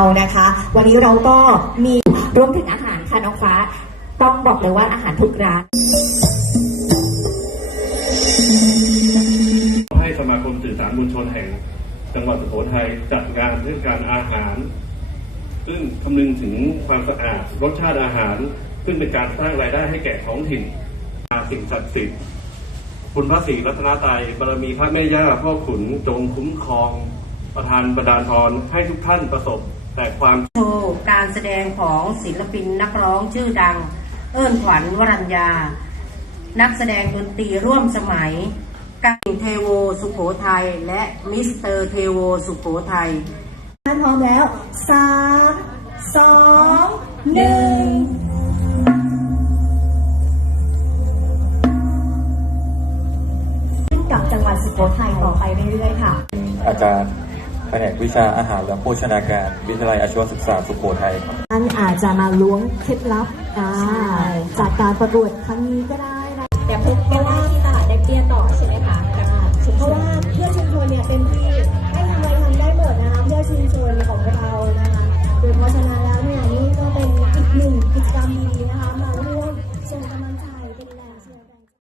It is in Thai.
เอานะคะ วันนี้เราก็มีรวมถึงอาหารค่ะน้องฟ้า ต้องบอกเลยว่าอาหารทุกร้าน ให้สมาคมสื่อสารมวลชนแห่ง จังหวัดสุโขทัยจัดงานเทศกาลอาหาร ซึ่งคำนึงถึงความสะอาดรสชาติอาหาร ซึ่งเป็นการสร้างรายได้ให้แก่ท้องถิ่นอาสิ่งศักดิ์สิทธิ์คุณพระศรีรัตนตรัยบารมีพระแม่ย่าพ่อขุนจงคุ้มครองประทานประดานพรให้ทุกท่านประสบ แต่ความโชว์การแสดงของศิลปินนักร้องชื่อดัง เอิ้นขวัญวรัญญา นักแสดงดนตรีร่วมสมัยการเทโวสุโขทัยและมิสเตอร์เทโวสุโขทัยท่านพร้อมแล้วสามสองหนึ่งขึ้นกับจังหวัดสุโขทัยต่อไปเรื่อยๆค่ะ อาจารย์ แผนกวิชาอาหารและโภชนาการ วิทยาลัยอาชีวศึกษาสุโขทัยครับท่านอาจจะมาล้วงเคล็ดลับอ่าจากการประกวดครั้งนี้ก็ได้นะแต่พบว่า